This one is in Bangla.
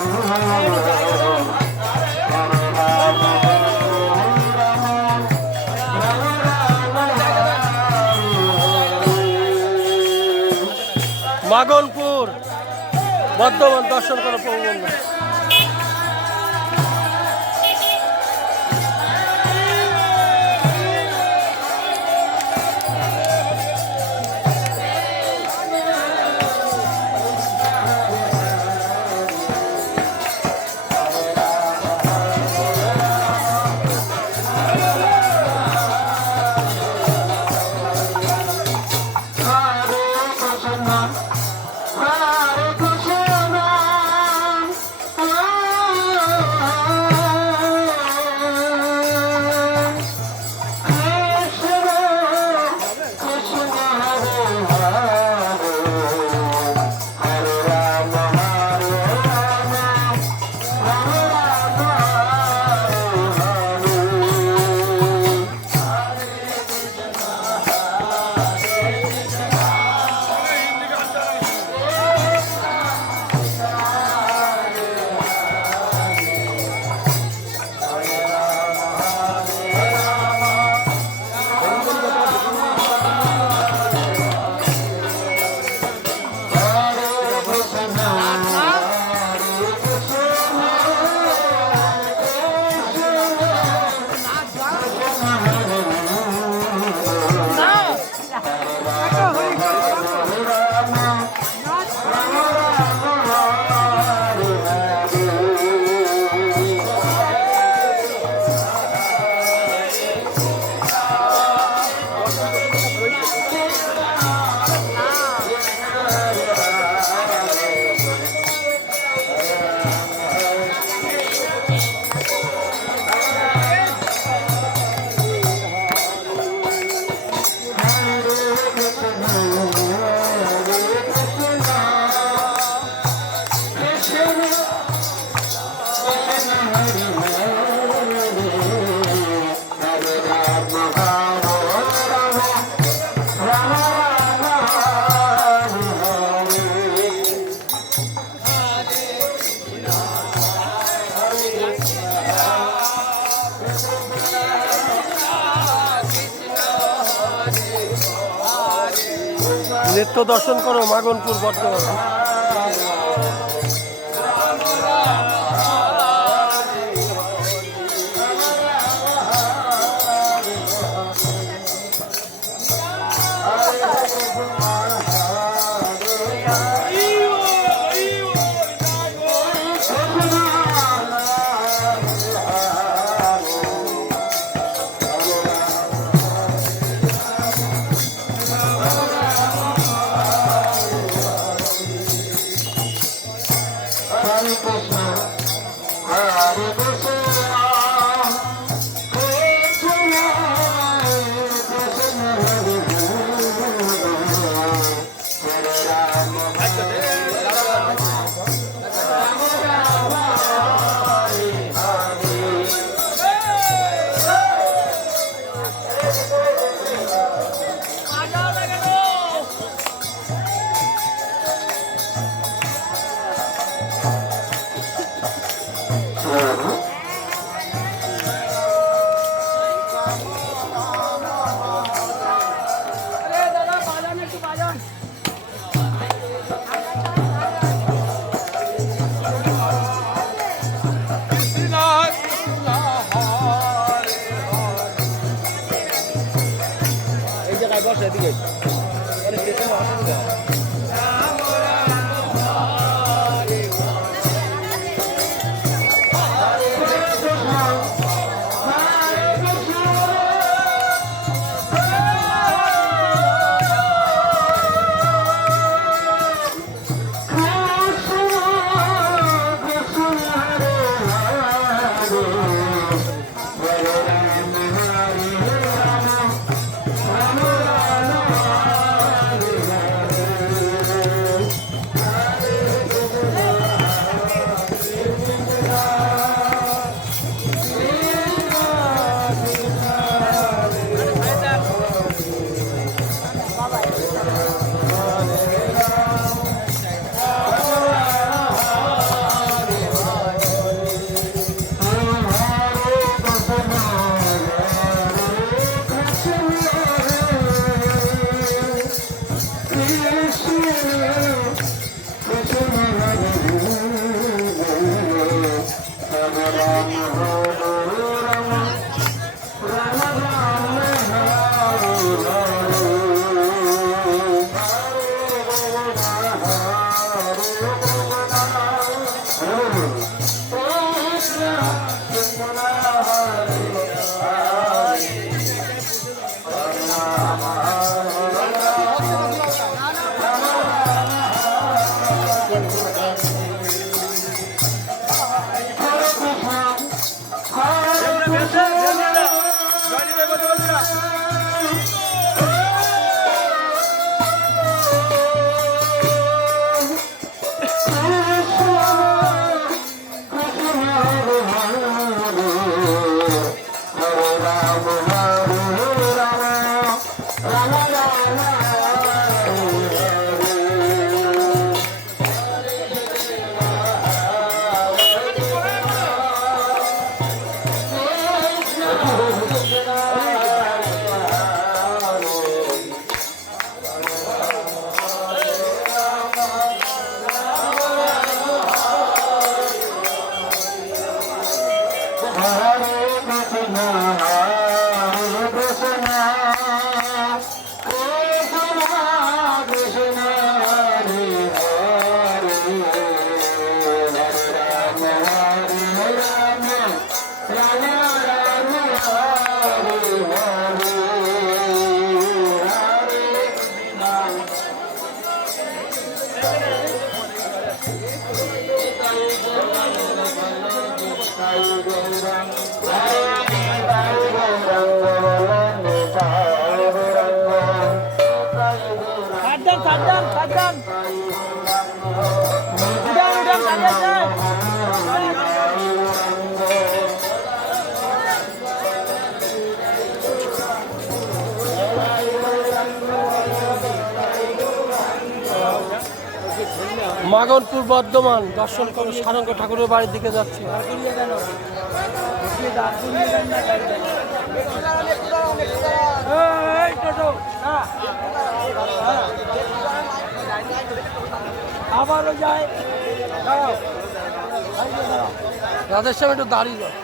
Oh, মাগনপুর বর্ধমান দর্শন করো প্রভু Bravo! নৃত্য দর্শন করো মাগনপুর বর্ধমান। বসে এদিকে। Hare Adiós. সাবধান মাগনপুর বর্ধমান, দর্শন করে, সারঙ্গ ঠাকুরের বাড়ির দিকে যাচ্ছি। আবারও যায়। রাধের সামনে একটু দাঁড়িয়ে যাও।